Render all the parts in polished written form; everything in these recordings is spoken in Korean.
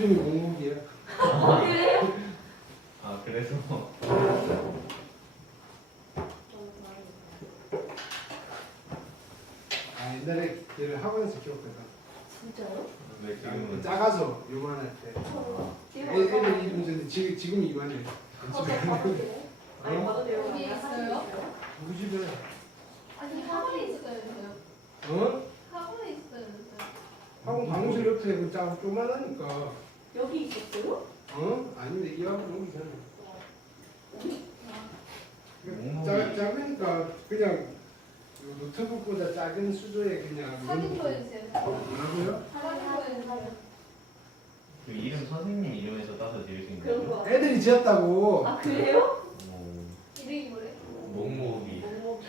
이름이 몽목이에요. 그래요? 아 그래서 아 옛날에 그 학원에서 기억했다. 진짜요? 왜 지금은 작아서 요만할 때. 애들 이름 전에 지금 이만해. 아니 봐도 돼요. 여기 있어요? 우리 집에 아니 학원에 있어요. 어? 학원에 있어요. 학원 방실 옆에 그 조만하니까. 여기 있었어요? 어? 아닌데 이 학원 오기 전에. 몽목이 작으니까 그냥 노트북보다 작은 수조에 그냥. 사진 보여주세요. 뭐라고요? 사진 보여주세요. 그 이름 선생님 이름에서 따서 지으신 그런 거예요? 거. 애들이 지었다고. 아 그래요? 이름이 뭐래? 몽목이 몽목.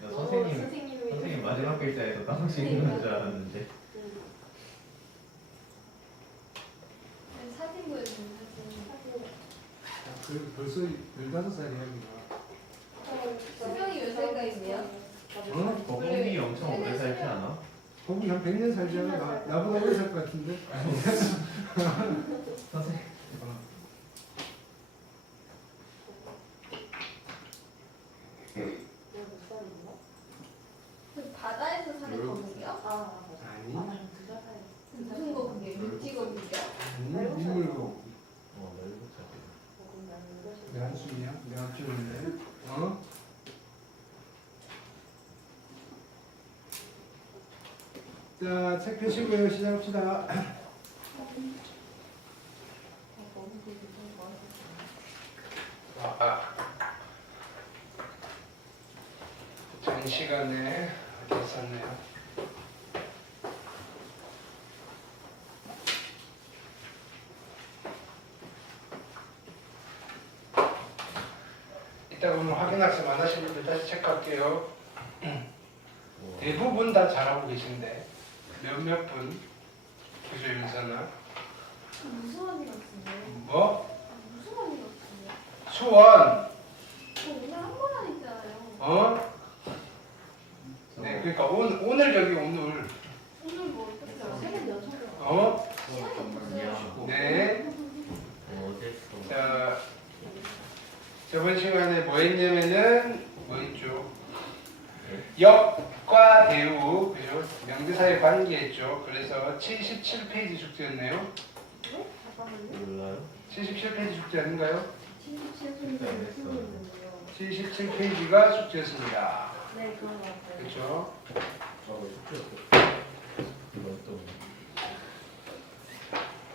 선생님 선생님이 선생님 마지막 글자에서 따오신 건 줄 알았는데 네, 사진 보여주세요. 그 벌써 15살이야. 수명이 몇 살까지인데요? 어? 거북이 엄청 오래 살지 않아? 거북이 한 100년 살지 않아? 나보다 오래 살 것 같은데? 선생님 그 바다에서 사는 거북이요? 아니, 무슨 거북이에요? 육지 거북이요? 아니, 민물고. 넓은 내 한숨이야? 내가 키우는데? 어? 자, 책 펴시고요. 시작합시다. 전 시간에 어디 있었네요? 이따 오늘 확인학습 안 하신 분들 다시 체크할게요. 대부분 다 잘하고 계신데 몇몇 분 교수님께서는 무슨 언니 같은데? 뭐? 무슨 언니 같은데? 수원 저 오늘 한 번 안 했잖아요. 어? 네 그러니까 오늘 여기 오늘 오늘 뭐 어떻게 알아? 세번 연속으로. 어? 미안하고 네. 어제서 자 저번 시간에 뭐 했냐면은 뭐 했죠? 역과 대우 그죠? 명대사의 관계했죠. 그래서 77페이지 숙제였네요. 네? 잠깐만요. 몰라요? 77페이지 숙제 아닌가요? 77분인데 쓰고 있는데요. 77페이지가 숙제였습니다. 네, 그런 것 같아요. 그렇죠? 이건 또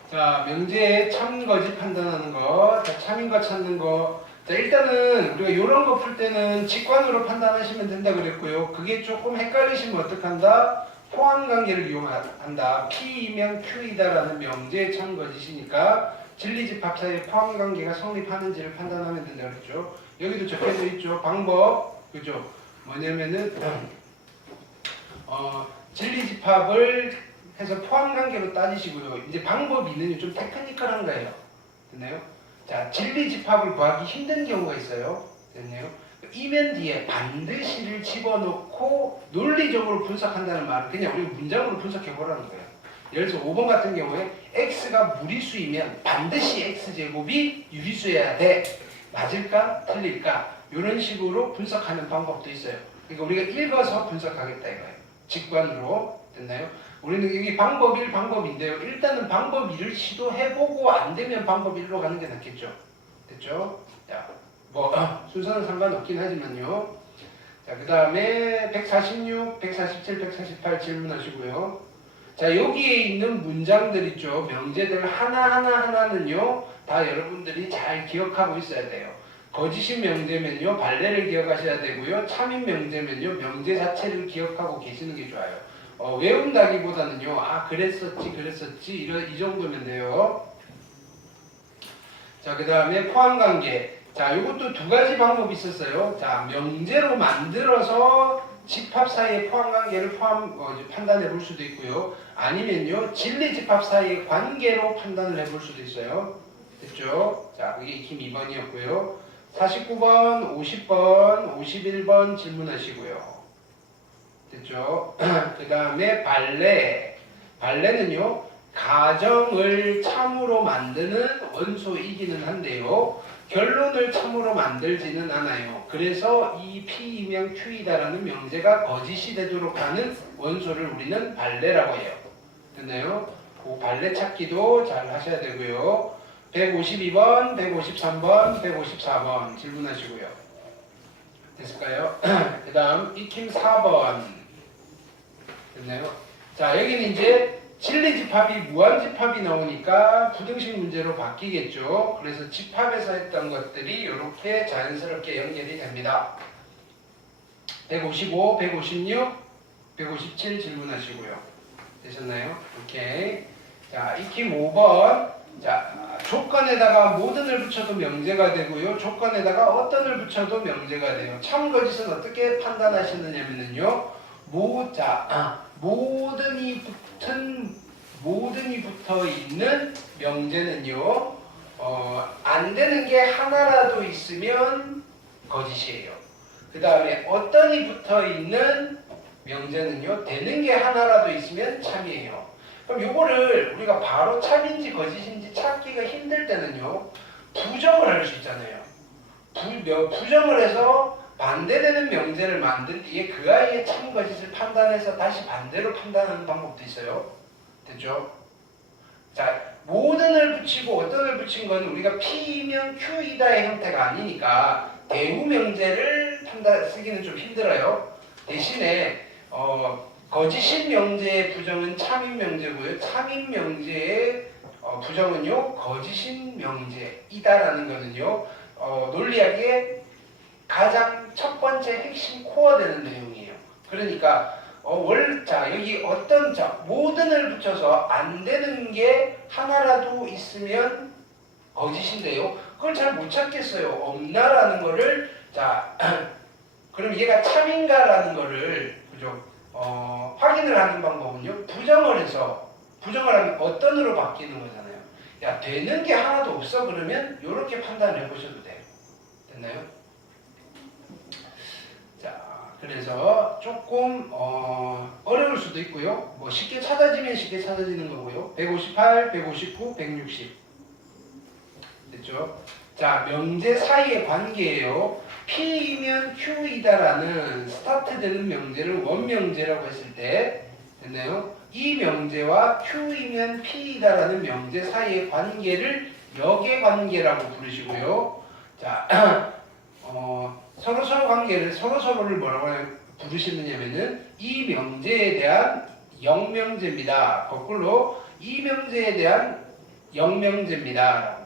자, 명제의 참거짓 판단하는 거, 자, 참인거 찾는 거. 자, 일단은 우리가 이런 거 풀 때는 직관으로 판단하시면 된다 그랬고요. 그게 조금 헷갈리시면 어떡한다? 포함관계를 이용한다. P이면 Q이다라는 명제의 참거짓이니까 진리집합 사이에 포함관계가 성립하는지를 판단하면 된다 그랬죠. 여기도 적혀져 있죠. 방법, 그죠? 뭐냐면은 진리집합을 해서 포함관계로 따지시고요. 이제 방법이 좀 테크니컬한 거예요. 됐나요? 자, 진리집합을 구하기 힘든 경우가 있어요. 됐나요? 이면 뒤에 반드시를 집어넣고 논리적으로 분석한다는 말은 그냥 우리 문장으로 분석해 보라는 거예요. 예를 들어서 5번 같은 경우에 x가 무리수이면 반드시 x제곱이 유리수여야 돼. 맞을까? 틀릴까? 이런 식으로 분석하는 방법도 있어요. 그러니까 우리가 읽어서 분석하겠다 이거예요. 직관으로. 됐나요? 우리는 여기 방법 1, 방법인데요. 일단은 방법 2를 시도해보고 안 되면 방법 1로 가는 게 낫겠죠. 됐죠? 자, 뭐 순서는 상관없긴 하지만요. 자, 그 다음에 146, 147, 148 질문하시고요. 자, 여기에 있는 문장들 있죠. 명제들 하나하나는요. 다 여러분들이 잘 기억하고 있어야 돼요. 거짓인 명제면요. 발레를 기억하셔야 되고요. 참인 명제면요. 명제 자체를 기억하고 계시는 게 좋아요. 외운다기보다는요. 아 그랬었지 이 정도면 돼요. 자, 그 다음에 포함관계. 자, 이것도 두 가지 방법이 있었어요. 자, 명제로 만들어서 집합 사이의 포함관계를 판단해 볼 수도 있고요. 아니면요. 진리집합 사이의 관계로 판단을 해볼 수도 있어요. 됐죠? 자, 그게 익힘 2번이었고요. 49번, 50번, 51번 질문하시고요. 됐죠? 그 다음에 발레. 발레는요, 가정을 참으로 만드는 원소이기는 한데요. 결론을 참으로 만들지는 않아요. 그래서 이 P이면 Q이다라는 명제가 거짓이 되도록 하는 원소를 우리는 발레라고 해요. 됐나요? 그 발레 찾기도 잘 하셔야 되고요. 152번, 153번, 154번 질문하시고요. 됐을까요? 그 다음 익힘 4번 됐나요? 자, 여기는 이제 진리집합이 무한집합이 나오니까 부등식 문제로 바뀌겠죠. 그래서 집합에서 했던 것들이 이렇게 자연스럽게 연결이 됩니다. 155, 156, 157 질문하시고요. 되셨나요? 오케이. 자, 익힘 5번. 자, 조건에다가 모든을 붙여도 명제가 되고요. 조건에다가 어떤을 붙여도 명제가 돼요. 참 거짓은 어떻게 판단하시느냐면요. 모든이 붙어 있는 명제는요. 안 되는 게 하나라도 있으면 거짓이에요. 그 다음에 어떤이 붙어 있는 명제는요. 되는 게 하나라도 있으면 참이에요. 그럼 요거를 우리가 바로 참인지 거짓인지 찾기가 힘들 때는요. 부정을 할 수 있잖아요. 부정을 해서 반대되는 명제를 만든 뒤에 그 아이의 참 거짓을 판단해서 다시 반대로 판단하는 방법도 있어요. 됐죠? 자, 모든을 붙이고 어떤을 붙인 건 우리가 P이면 Q이다의 형태가 아니니까 대우 명제를 쓰기는 좀 힘들어요. 대신에 거짓인 명제의 부정은 참인 명제고요. 참인 명제의 부정은요 거짓인 명제이다라는 거는요 논리학의 가장 첫 번째 핵심 코어 되는 내용이에요. 그러니까 자 여기 어떤 모든을 붙여서 안 되는 게 하나라도 있으면 거짓인데요. 그걸 잘 못 찾겠어요. 없나라는 거를 자 그럼 얘가 참인가라는 거를 그죠? 확인을 하는 방법은요. 부정을 하면 어떤으로 바뀌는 거잖아요. 야 되는 게 하나도 없어 그러면 이렇게 판단을 해보셔도 돼요. 됐나요? 자 그래서 조금 어려울 수도 있고요. 뭐 쉽게 찾아지면 쉽게 찾아지는 거고요. 158, 159, 160 됐죠? 자 명제 사이의 관계예요. P이면 Q이다라는 스타트되는 명제를 원명제라고 했을 때 됐나요? 이 명제와 Q이면 P이다라는 명제 사이의 관계를 역의 관계라고 부르시고요. 자, 서로서로를 뭐라고 부르시느냐면은 이 명제에 대한 역명제입니다. 거꾸로 이 명제에 대한 역명제입니다.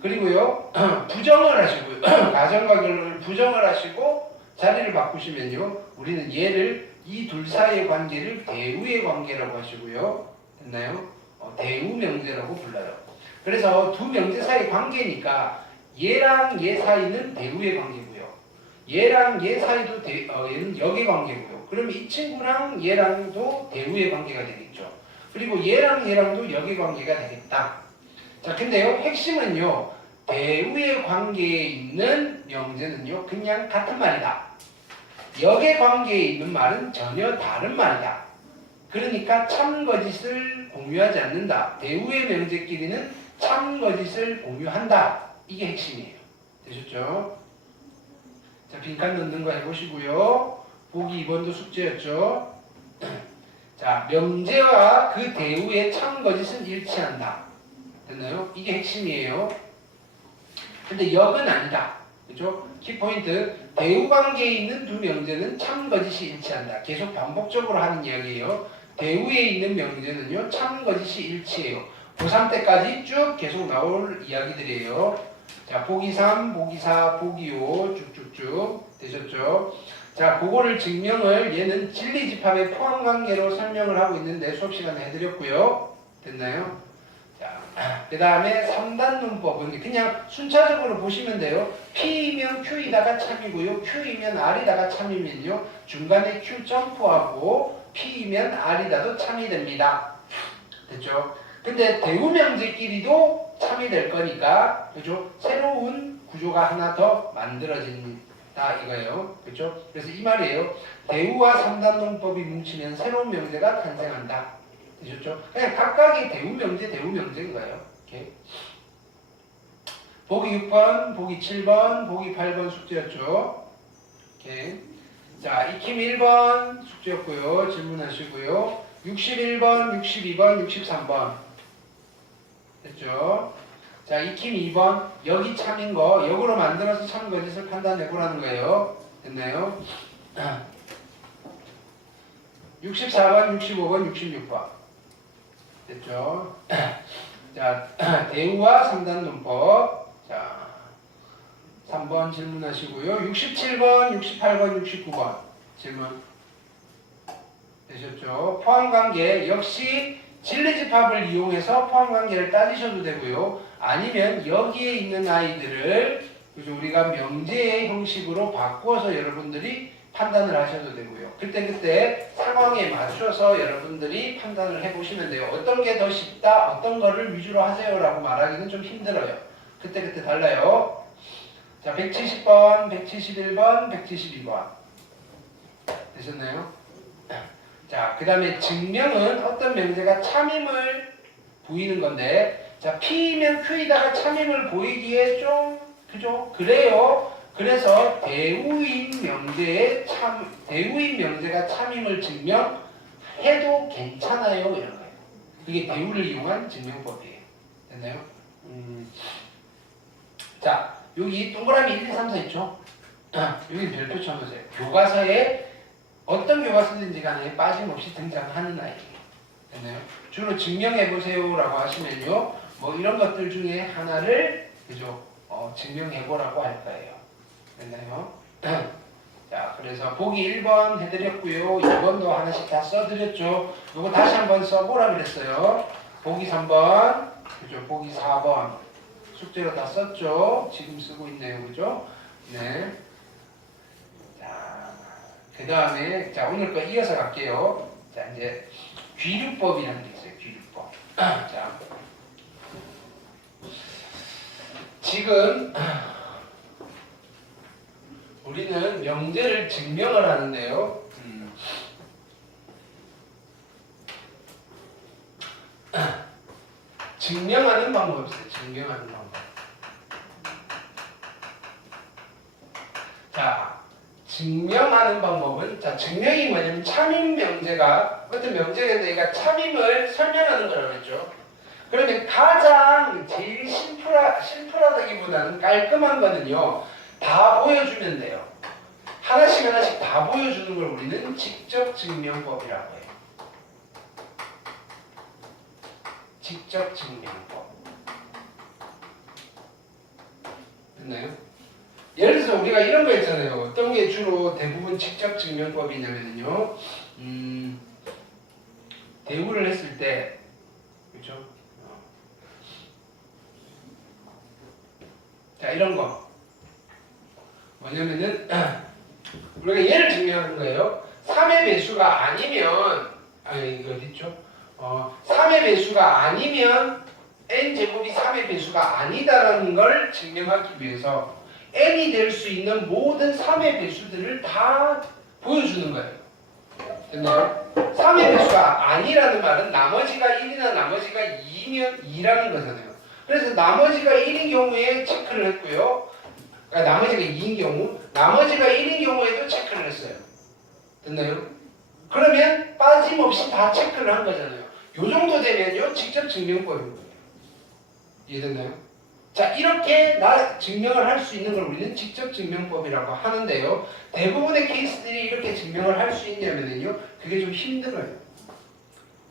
그리고요 부정을 하시고요 가정과 결론을 부정을 하시고 자리를 바꾸시면요 우리는 얘를 이 둘 사이의 관계를 대우의 관계라고 하시고요 됐나요? 대우 명제라고 불러요. 그래서 두 명제 사이의 관계니까 얘랑 얘 사이는 대우의 관계고요 얘랑 얘 사이도 얘는 역의 관계고요. 그럼 이 친구랑 얘랑도 대우의 관계가 되겠죠. 그리고 얘랑 얘랑도 역의 관계가 되겠다. 자, 근데요, 핵심은요, 대우의 관계에 있는 명제는요, 그냥 같은 말이다. 역의 관계에 있는 말은 전혀 다른 말이다. 그러니까 참거짓을 공유하지 않는다. 대우의 명제끼리는 참거짓을 공유한다. 이게 핵심이에요. 되셨죠? 자, 빈칸 넣는 거 해보시고요. 보기 2번도 숙제였죠. 자, 명제와 그 대우의 참거짓은 일치한다. 됐나요? 이게 핵심이에요. 근데 역은 아니다. 그죠? 키포인트. 대우 관계에 있는 두 명제는 참 거짓이 일치한다. 계속 반복적으로 하는 이야기예요. 대우에 있는 명제는요, 참 거짓이 일치해요. 고3 때까지 쭉 계속 나올 이야기들이에요. 자, 보기 3, 보기 4, 보기 5 쭉쭉쭉 되셨죠? 자, 그거를 증명을 얘는 진리집합의 포함관계로 설명을 하고 있는데 수업 시간에 해드렸고요. 됐나요? 그 다음에 3단 문법은 그냥 순차적으로 보시면 돼요. P이면 Q이다가 참이고요. Q이면 R이다가 참이면요. 중간에 Q 점프하고 P이면 R이다도 참이 됩니다. 됐죠? 근데 대우명제끼리도 참이 될 거니까 그죠? 새로운 구조가 하나 더 만들어진다 이거예요. 그죠? 그래서 이 말이에요. 대우와 3단 문법이 뭉치면 새로운 명제가 탄생한다. 되죠? 되셨죠? 그냥 각각의 대우명제인 거예요. 이렇게. 보기 6번, 보기 7번, 보기 8번 숙제였죠. 이렇게. 자, 익힘 1번 숙제였고요. 질문하시고요. 61번, 62번, 63번 됐죠? 자, 익힘 2번 여기 참인 거 역으로 만들어서 참 거짓을 판단해보라는 거예요. 됐나요? 64번, 65번, 66번 됐죠? 자, 대우와 3단 논법. 자, 3번 질문하시고요. 67번, 68번, 69번 질문 되셨죠? 포함관계 역시 진리집합을 이용해서 포함관계를 따지셔도 되고요. 아니면 여기에 있는 아이들을 그죠? 우리가 명제의 형식으로 바꾸어서 여러분들이 판단을 하셔도 되고요. 그때 상황에 맞춰서 여러분들이 판단을 해보시면 돼요. 어떤 게 더 쉽다, 어떤 거를 위주로 하세요라고 말하기는 좀 힘들어요. 그때 달라요. 자, 170번, 171번, 172번 되셨나요? 자, 그 다음에 증명은 어떤 명제가 참임을 보이는 건데, 자, P면 Q에다가 참임을 보이기에 좀 그죠? 그래요. 그래서 대우인 명제가 참임을 증명해도 괜찮아요 이런 거예요. 그게 대우를 이용한 증명법이에요. 됐나요? 자, 여기 동그라미 1, 2, 3, 4 있죠? 여기 별표 쳐보세요. 교과서에 어떤 교과서든지 간에 빠짐없이 등장하는 아이예요. 됐나요? 주로 증명해보세요라고 하시면요. 뭐 이런 것들 중에 하나를 그죠? 증명해보라고 할 거예요. 됐나요? 자, 그래서 보기 1번 해드렸고요. 2번도 하나씩 다 써드렸죠. 이거 다시 한번 써보라 그랬어요. 보기 3번, 그죠? 보기 4번 숙제로 다 썼죠. 지금 쓰고 있네요, 그죠? 네. 자, 그 다음에 자 오늘 거 이어서 갈게요. 자, 이제 귀류법이라는 게 있어요. 귀류법. 자, 지금 우리는 명제를 증명을 하는데요. 증명하는 방법이 있어요. 증명하는 방법. 자, 증명하는 방법은 자, 증명이 뭐냐면 참임 명제가 어떤 명제가 내가 참임을 설명하는 거라고 했죠. 그러면 가장 제일 심플하다기보다는 깔끔한 거는요. 다 보여주면 돼요. 하나씩 다 보여주는 걸 우리는 직접 증명법이라고 해요. 직접 증명법. 됐나요? 예를 들어서 우리가 이런 거 있잖아요. 어떤 게 주로 대부분 직접 증명법이냐면요. 대우를 했을 때, 그렇죠? 자, 이런 거. 뭐냐면은, 우리가 얘를 증명하는 거예요. 3의 배수가 아니면, 이거 어딨죠? 3의 배수가 아니면, n제곱이 3의 배수가 아니다라는 걸 증명하기 위해서, n이 될 수 있는 모든 3의 배수들을 다 보여주는 거예요. 됐나요? 3의 배수가 아니라는 말은 나머지가 1이나 나머지가 2면 2라는 거잖아요. 그래서 나머지가 1인 경우에 체크를 했고요. 그러니까 나머지가 2인 경우, 나머지가 1인 경우에도 체크를 했어요. 됐나요? 그러면 빠짐없이 다 체크를 한 거잖아요. 요 정도 되면요, 직접 증명법인 거예요. 이해됐나요? 자, 이렇게 증명을 할 수 있는 걸 우리는 직접 증명법이라고 하는데요. 대부분의 케이스들이 이렇게 증명을 할 수 있냐면요, 그게 좀 힘들어요.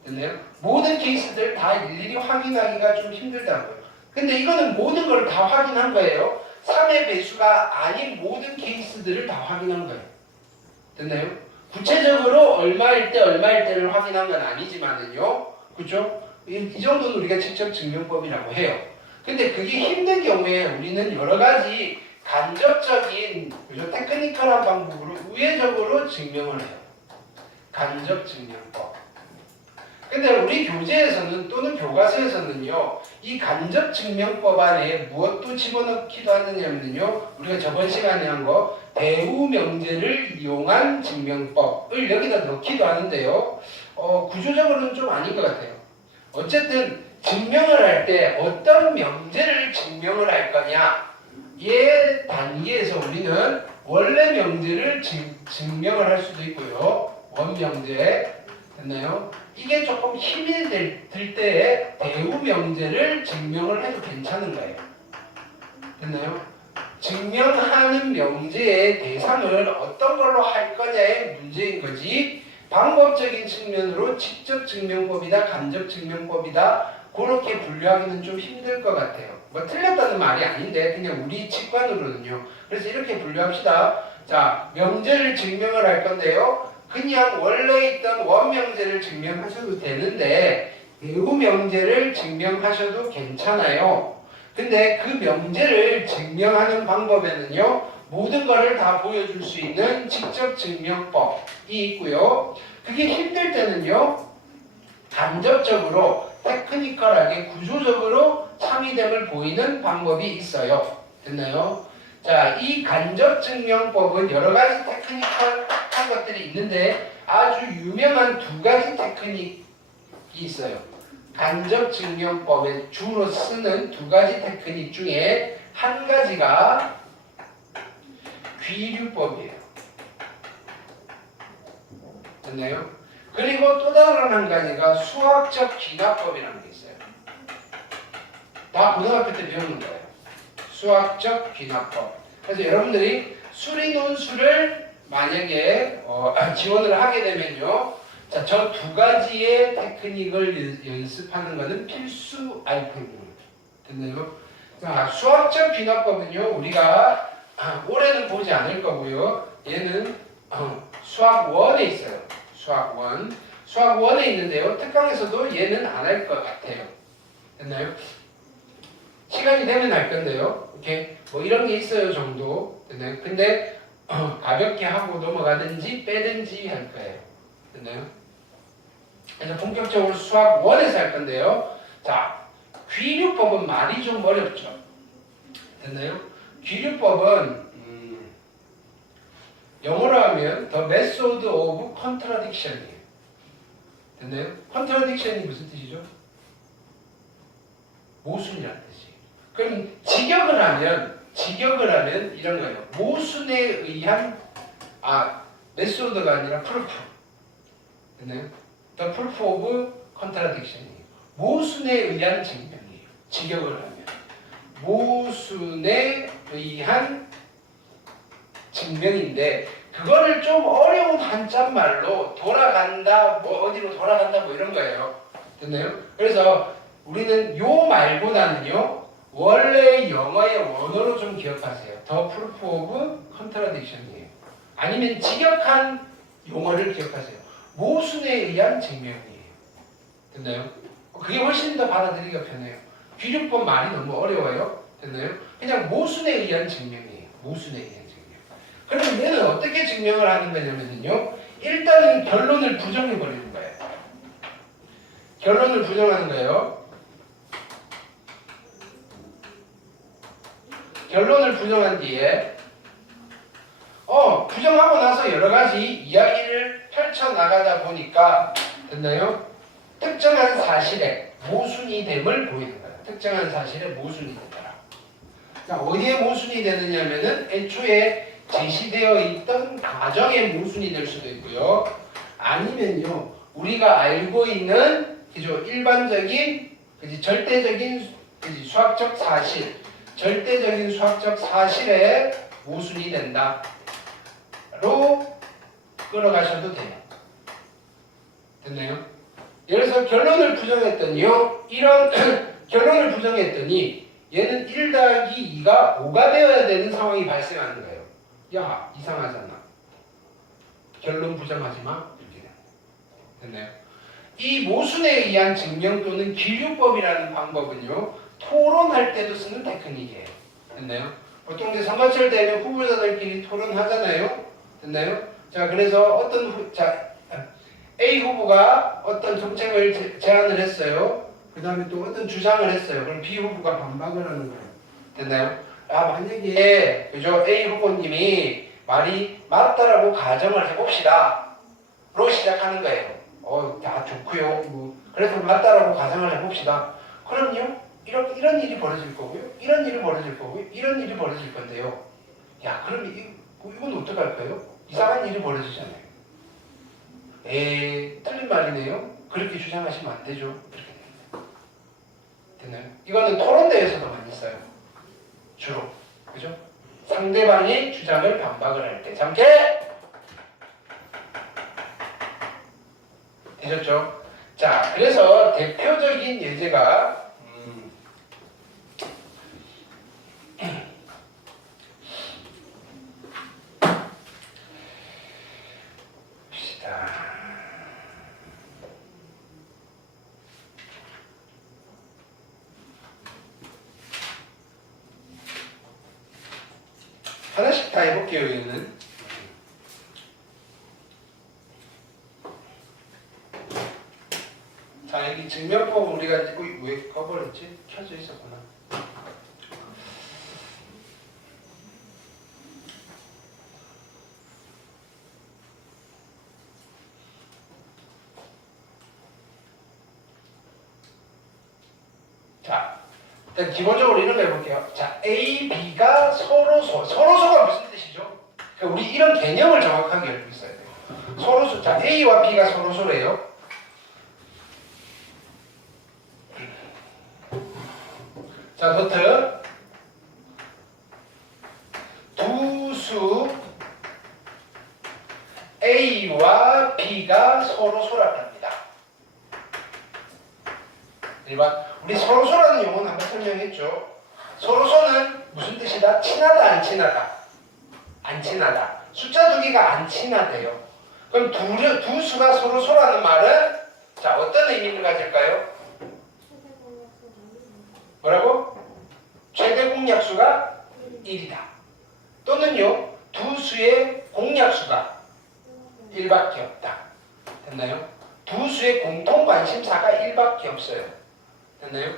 됐나요? 모든 케이스들 다 일일이 확인하기가 좀 힘들다고요. 근데 이거는 모든 걸 다 확인한 거예요. 3의 배수가 아닌 모든 케이스들을 다 확인한 거예요. 됐나요? 구체적으로 얼마일 때를 확인한 건 아니지만은요. 그렇죠? 이 정도는 우리가 직접 증명법이라고 해요. 근데 그게 힘든 경우에 우리는 여러 가지 간접적인, 그죠? 테크니컬한 방법으로 우회적으로 증명을 해요. 간접 증명법. 근데 우리 교재에서는 또는 교과서에서는요, 이 간접 증명법 안에 무엇도 집어넣기도 하느냐면요, 우리가 저번 시간에 한 거, 대우 명제를 이용한 증명법을 여기다 넣기도 하는데요, 구조적으로는 좀 아닌 것 같아요. 어쨌든 증명을 할 때 어떤 명제를 증명을 할 거냐 얘 단계에서 우리는 원래 명제를 증명을 할 수도 있고요. 원명제 됐나요? 이게 조금 힘이 들 때에 대우 명제를 증명을 해도 괜찮은 거예요. 됐나요? 증명하는 명제의 대상을 어떤 걸로 할 거냐의 문제인 거지 방법적인 측면으로 직접 증명법이다 간접 증명법이다 그렇게 분류하기는 좀 힘들 것 같아요. 뭐 틀렸다는 말이 아닌데 그냥 우리 직관으로는요. 그래서 이렇게 분류합시다. 자, 명제를 증명을 할 건데요. 그냥 원래 있던 원명제를 증명하셔도 되는데 대우 명제를 증명하셔도 괜찮아요. 근데 그 명제를 증명하는 방법에는요. 모든 것을 다 보여줄 수 있는 직접 증명법이 있고요. 그게 힘들 때는요. 간접적으로 테크니컬하게 구조적으로 참이됨을 보이는 방법이 있어요. 됐나요? 자, 이 간접 증명법은 여러 가지 테크니컬한 것들이 있는데 아주 유명한 두 가지 테크닉이 있어요. 간접 증명법에 주로 쓰는 두 가지 테크닉 중에 한 가지가 귀류법이에요. 됐나요? 그리고 또 다른 한 가지가 수학적 귀납법이라는 게 있어요. 다 고등학교 때 배우는 거예요. 수학적 귀납법. 그래서 여러분들이 수리논술을 만약에 지원을 하게 되면요. 자, 저 두 가지의 테크닉을 연습하는 것은 필수 아이템입니다. 됐나요? 자, 수학적 귀납법은요. 우리가 올해는 보지 않을 거고요. 얘는 수학 1에 있어요. 수학 1. 수학 1에 있는데요. 특강에서도 얘는 안 할 것 같아요. 됐나요? 시간이 되면 할 건데요. 이렇게 뭐 이런 게 있어요 정도. 됐나요? 근데 가볍게 하고 넘어가든지 빼든지 할 거예요. 됐나요? 그래서 본격적으로 수학 1에서 할 건데요. 자, 귀류법은 말이 좀 어렵죠. 됐나요? 귀류법은 영어로 하면 The Method of Contradiction이에요. 됐나요? Contradiction이 무슨 뜻이죠? 모순이라는 뜻이에요. 그럼 직역을 하면 이런 거예요. 모순에 의한 메소드가 아니라 프루프. 됐나요? The proof of contradiction이에요. 모순에 의한 증명이에요. 직역을 하면 모순에 의한 증명인데 그거를 좀 어려운 한자말로 돌아간다, 뭐 어디로 돌아간다, 뭐 이런 거예요. 됐나요? 그래서 우리는 요 말보다는요 원래 영어의 원어로 좀 기억하세요. The proof of contradiction이에요. 아니면 직역한 용어를 기억하세요. 모순에 의한 증명이에요. 됐나요? 그게 훨씬 더 받아들이기가 편해요. 귀류법 말이 너무 어려워요. 됐나요? 그냥 모순에 의한 증명이에요. 모순에 의한 증명. 그럼 얘는 어떻게 증명을 하는 거냐면요. 일단은 결론을 부정해 버리는 거예요. 결론을 부정하는 거예요. 결론을 부정한 뒤에 부정하고 나서 여러 가지 이야기를 펼쳐 나가다 보니까 됐나요? 특정한 사실에 모순이 됨을 보이는 거예요. 특정한 사실에 모순이 되더라. 자, 어디에 모순이 되느냐면은 애초에 제시되어 있던 가정의 모순이 될 수도 있고요. 아니면요, 우리가 알고 있는 그죠 일반적인 절대적인 수학적 사실, 절대적인 수학적 사실에 모순이 된다로 끌어가셔도 돼요. 됐나요? 예를 들어서 결론을 부정했더니요, 이런 결론을 부정했더니 얘는 1 더하기 2가 5가 되어야 되는 상황이 발생하는 거예요. 야, 이상하잖아. 결론 부정하지 마. 이렇게 됐나요? 이 모순에 의한 증명 또는 기류법이라는 방법은요, 토론할 때도 쓰는 테크닉이에요. 됐나요? 보통 이제 선거철 되면 후보자들끼리 토론하잖아요. 됐나요? 자, 그래서 A 후보가 어떤 정책을 제안을 했어요. 그 다음에 또 어떤 주장을 했어요. 그럼 B 후보가 반박을 하는 거예요. 됐나요? 만약에 그죠 A 후보님이 말이 맞다라고 가정을 해봅시다. 로 시작하는 거예요. 다 좋고요. 뭐 그래서 맞다라고 가정을 해봅시다. 그럼요. 이런 일이 벌어질 거고요. 이런 일이 벌어질 거고요. 이런 일이 벌어질 건데요. 야, 그럼 이건 어떡할까요? 이상한 일이 벌어지잖아요. 틀린 말이네요. 그렇게 주장하시면 안 되죠. 이렇게 됐나요? 이거는 토론대에서도 많이 써요. 주로. 그죠? 상대방이 주장을 반박을 할 때. 잠깨! 되셨죠? 자, 그래서 대표적인 예제가 봅시다. 하나씩 다 해볼게요, 얘는. 자, 여기 증명법 우리가 왜 꺼버렸지? 켜져 있었구나. 자, 일단 기본적으로 이런 거 해볼게요. 자, A, B가 서로소가 무슨 뜻이죠? 그러니까 우리 이런 개념을 정확하게 알고 있어야 돼요. 서로소, 자, A와 B가 서로소래요. 자, 노트. 두 수 A와 B가 서로소라고 합니다. 1번. 우리 서로소라는 용어는 한번 설명했죠. 서로소는 무슨 뜻이다? 친하다, 안 친하다? 안 친하다. 숫자 두 개가 안 친하대요. 그럼 두 수가 서로소라는 말은 자, 어떤 의미를 가질까요? 뭐라고? 최대 공약수가 1이다. 또는요, 두 수의 공약수가 1밖에 없다. 됐나요? 두 수의 공통 관심사가 1밖에 없어요. 됐나요?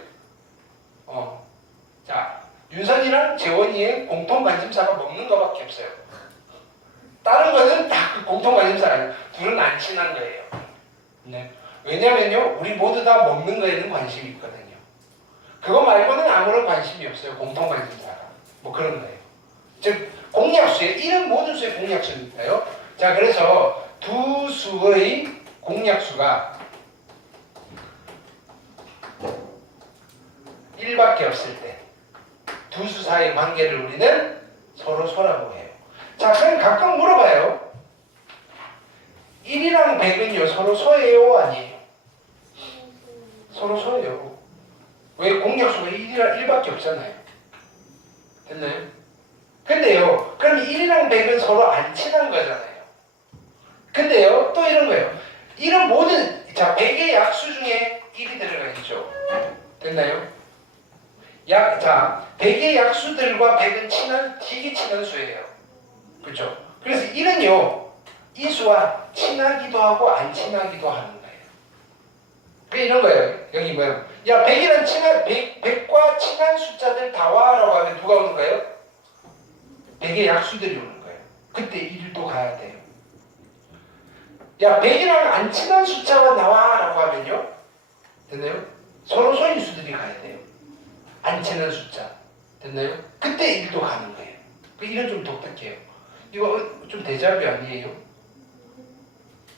자, 윤선이랑 재원이의 공통 관심사가 먹는 거밖에 없어요. 다른 거는 다 그 공통 관심사가 아니에요. 둘은 안 친한 거예요. 네. 왜냐면요, 우리 모두 다 먹는 거에는 관심이 있거든요. 그거 말고는 아무런 관심이 없어요. 공통 관심사가. 뭐 그런 거예요. 즉, 공약수의, 이런 모든 수의 공약수니까요. 자, 그래서 두 수의 공약수가 1밖에 없을 때 두 수 사이의 관계를 우리는 서로소라고 해요. 자, 그럼 가끔 물어봐요. 1이랑 100은요, 서로소예요? 아니에요? 서로소예요. 왜? 공약수가 1밖에 없잖아요. 됐나요? 근데요, 그럼 1이랑 100은 서로 안 친한 거잖아요. 근데요, 또 이런 거예요. 이런 모든, 자, 100의 약수 중에 1이 들어가 있죠. 됐나요? 자, 100의 약수들과 100은 되게 친한 수예요. 그렇죠? 그래서 1은요, 이 수와 친하기도 하고 안 친하기도 하는 거예요. 그게 이런 거예요. 여기 뭐야? 야, 100이랑 100과 친한 숫자들 다 와라고 하면 누가 오는 거예요? 100의 약수들이 오는 거예요. 그때 1도 가야 돼요. 야, 100이랑 안 친한 숫자가 나와라고 하면요. 됐나요? 서로소인 수들이 가야 돼요. 안 친한 숫자. 됐나요? 그때 1도 가는 거예요. 이건 좀 독특해요. 이거 좀 데자뷰 아니에요?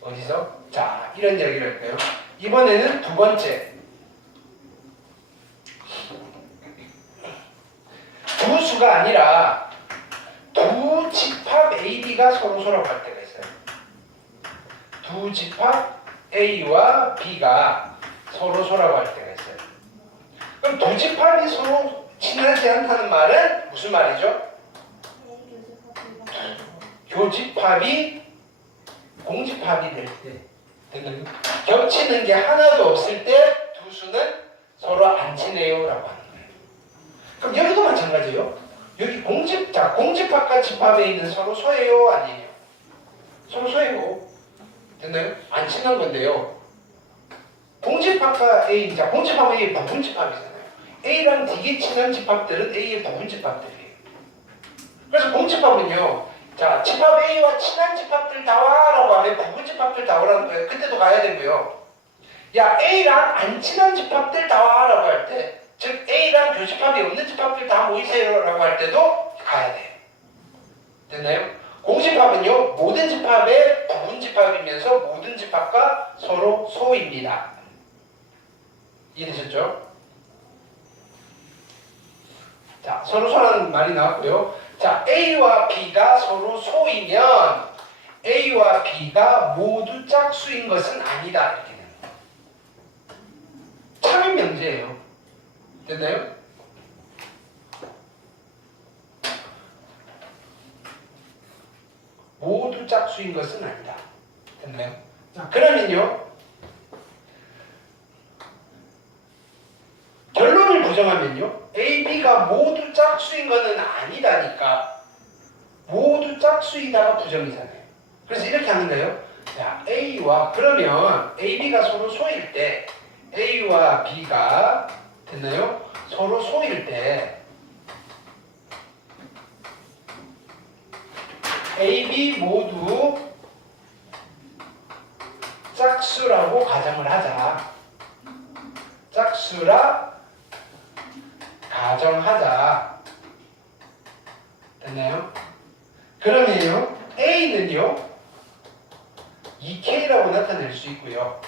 어디서? 자, 이런 이야기를 할까요? 이번에는 두 번째. 두 수가 아니라 두 집합 A, B가 서로소라고 할 때가 있어요. 두 집합 A와 B가 서로소라고 할 때가 있어요. 그럼 두 집합이 서로 친하지 않다는 말은 무슨 말이죠? 교집합이 공집합이 될 때, 겹치는 게 하나도 없을 때 두 수는 서로 안 친해요라고 하는 거예요. 그럼 여기도 마찬가지예요. 여기 공집합과 집합에 있는 서로 소예요, 아니에요? 서로 소예요. 됐나요? 안 친한 건데요. 공집합과 A, 자, 공집합은 A의 부분집합이잖아요. A랑 되게 친한 집합들은 A의 부분집합들이에요. 그래서 공집합은요, 자, 집합 A와 친한 집합들 다 와라고 하면 부분 집합들 다 오라는 거예요. 그때도 가야 되고요. 야, A랑 안 친한 집합들 다 와라고 할 때, 즉 A랑 교집합이 없는 집합들 다 모이세요라고 할 때도 가야 돼요. 됐나요? 공집합은요, 모든 집합의 부분 집합이면서 모든 집합과 서로 소입니다. 이해되셨죠? 자, 서로 소라는 말이 나왔고요. 자, A와 B가 서로 소이면 A와 B가 모두 짝수인 것은 아니다. 이렇게 되는 거예요. 참인 명제예요. 됐나요? 모두 짝수인 것은 아니다. 됐나요? 자, 그러면요. 결론을 부정하면요. A, B가 모두 짝수인 것은 아니다니까 모두 짝수이다가 부정이잖아요. 그래서 이렇게 하는 거예요. 자, A와 그러면 A, B가 서로 소일 때 A와 B가 됐나요? 서로 소일 때 A, B 모두 짝수라고 가정을 하자. 짝수라 가정하자. 됐나요? 그러면요, A는요, 2K라고 나타낼 수 있고요.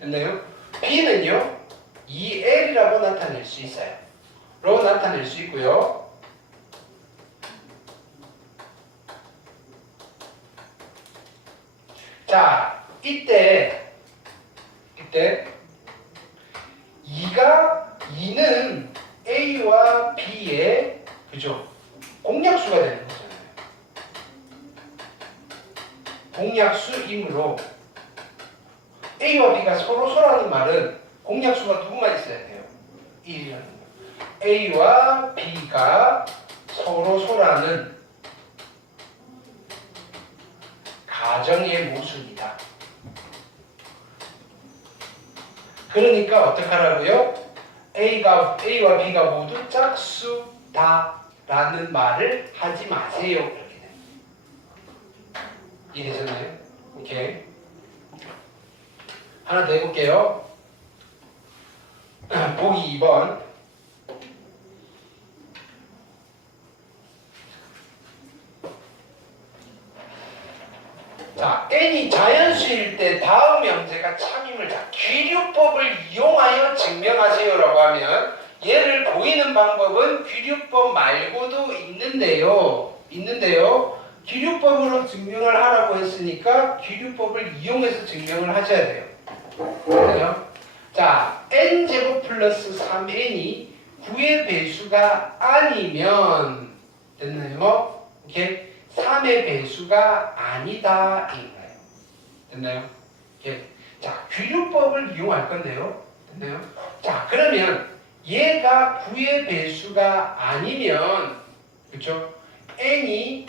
됐나요? B는요, 2L이라고 나타낼 수 있어요. 로 나타낼 수 있고요. 자, 이때 2는 A와 B의 그죠? 공약수가 되는 거잖아요. 공약수이므로 A와 B가 서로 소라는 말은 공약수가 누구만 있어야 돼요? 1이라는 거예요. A와 B가 서로 소라는 가정의 모순이다. 그러니까 어떡하라고요? A와 B가 모두 짝수다라는 말을 하지 마세요. 이렇게 돼요. 이해되셨나요? 오케이. 하나 더 해볼게요. 보기 2번. 자, n이 자연수일 때 다음 형태가 참임을 자, 귀류법을 이용하여 증명하세요라고 하면 얘를 보이는 방법은 귀류법 말고도 있는데요. 귀류법으로 증명을 하라고 했으니까 귀류법을 이용해서 증명을 하셔야 돼요. 그래요? 자, n제곱 플러스 3n이 9의 배수가 아니면 됐나요? 이렇게 3의 배수가 아니다 이거예요. 됐나요? 예. 자, 귀류법을 이용할 건데요. 됐나요? 자, 그러면 얘가 9의 배수가 아니면 그렇죠? n이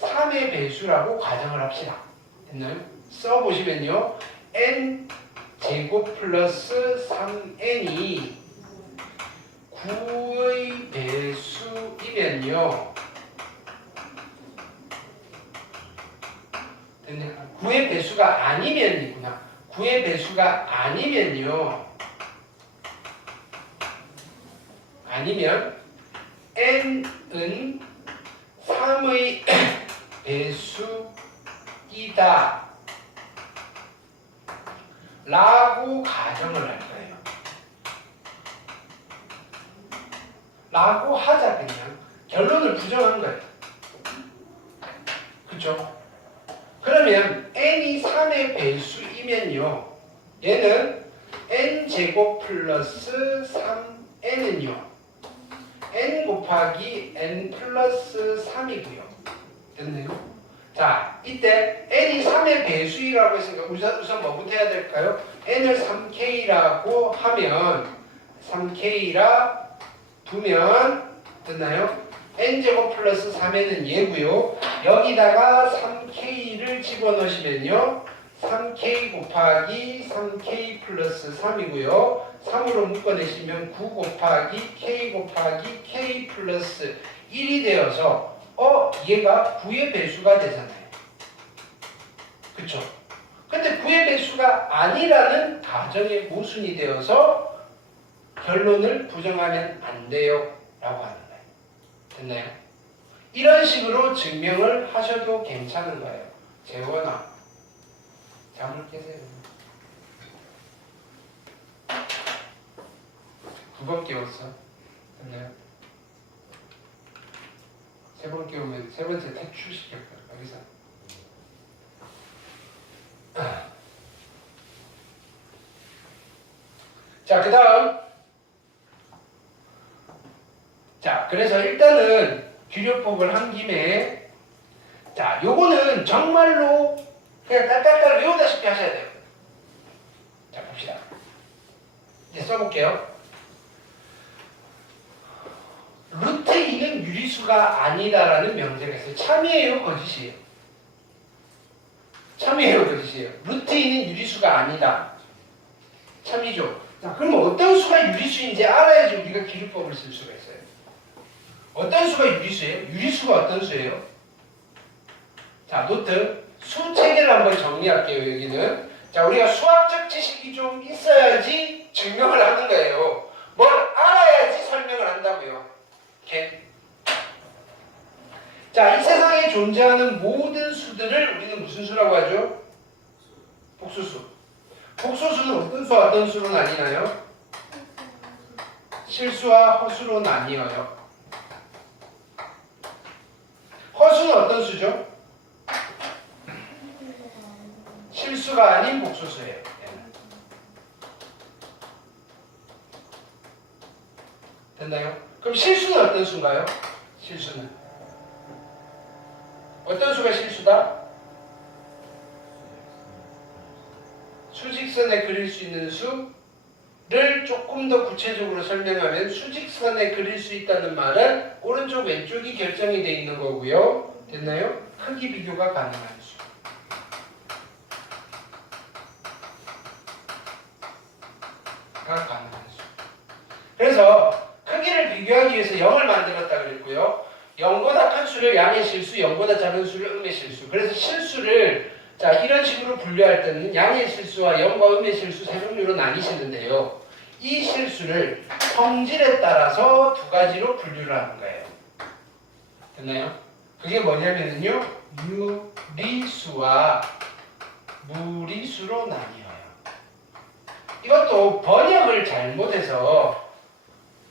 3의 배수라고 가정을 합시다. 됐나요? 써보시면요. n 제곱 플러스 3n이 9의 배수이면요. 9의 배수가 아니면이구나. 9의 배수가 아니면요. 아니면 n은 3의 배수이다 라고 가정을 할 거예요. 라고 하자. 그냥 결론을 부정한 거예요. 그쵸? 그러면 n이 3의 배수이면요. 얘는 n제곱 플러스 3n은요. n 곱하기 n 플러스 3이고요. 됐나요? 자, 이때 n이 3의 배수이라고 했으니까 우선 뭐부터 해야 될까요? n을 3k라고 하면 3k라 두면 됐나요? n제곱 플러스 3n은 얘고요. 여기다가 3k를 집어넣으시면요. 3k 곱하기 3k 플러스 3이고요. 3으로 묶어내시면 9 곱하기 k 곱하기 k 플러스 1이 되어서 얘가 9의 배수가 되잖아요. 그쵸? 근데 9의 배수가 아니라는 가정의 모순이 되어서 결론을 부정하면 안 돼요 라고 하는 거예요. 됐나요? 이런 식으로 증명을 하셔도 괜찮은 거예요. 재원아, 잠을 깨세요. 9번 깨웠어. 됐나요? 3번 깨우면 세 번째 퇴출시킬 거예요. 여기서. 자, 그 다음. 자, 그래서 일단은 규료법을 한 김에, 자, 요거는 정말로 그냥 깔깔깔 외우다시피 하셔야 돼요. 자, 봅시다. 이제 써볼게요. 루트 2는 유리수가 아니다라는 명제가 있어요. 참이에요, 거짓이에요? 참이에요, 거짓이에요? 루트 2는 유리수가 아니다. 참이죠. 자, 그럼 어떤 수가 유리수인지 알아야지 우리가 기류법을 쓸 수가 있어요. 어떤 수가 유리수예요? 유리수가 어떤 수예요? 자, 노트. 수 체계를 한번 정리할게요, 여기는. 자, 우리가 수학적 지식이 좀 있어야지 증명을 하는 거예요. 뭘 알아야지 설명을 한다고요. 오케이? 자, 이 세상에 존재하는 모든 수들을 우리는 무슨 수라고 하죠? 복수수. 복수수는 어떤 수와 어떤 수로 나뉘나요? 실수와 허수로 나뉘어요. 허수는 어떤 수죠? 실수가 아닌 복수수예요. 됐나요? 그럼 실수는 어떤 수인가요? 실수는 어떤 수가 실수다? 수직선에 그릴 수 있는 수를 조금 더 구체적으로 설명하면 수직선에 그릴 수 있다는 말은 오른쪽 왼쪽이 결정이 되어 있는 거고요. 됐나요? 크기 비교가 가능한 수. 가 가능한 수. 그래서 크기를 비교하기 위해서 0을 만들었다 그랬고요. 0보다 큰 수를 양의 실수, 0보다 작은 수를 음의 실수. 그래서 실수를 자 이런 식으로 분류할 때는 양의 실수와 0과 음의 실수 세 종류로 나뉘시는데요. 이 실수를 성질에 따라서 두 가지로 분류를 하는 거예요. 됐나요? 그게 뭐냐면요. 유리수와 무리수로 나뉘어요. 이것도 번역을 잘못해서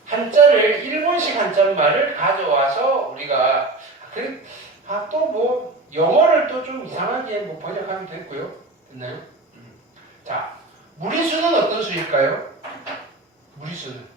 한자를 일본식 한자말을 가져와서 우리가 또 뭐 영어를 또 좀 이상하게 뭐 번역하기도 했고요. 됐나요? 자, 무리수는 어떤 수일까요? 무리수는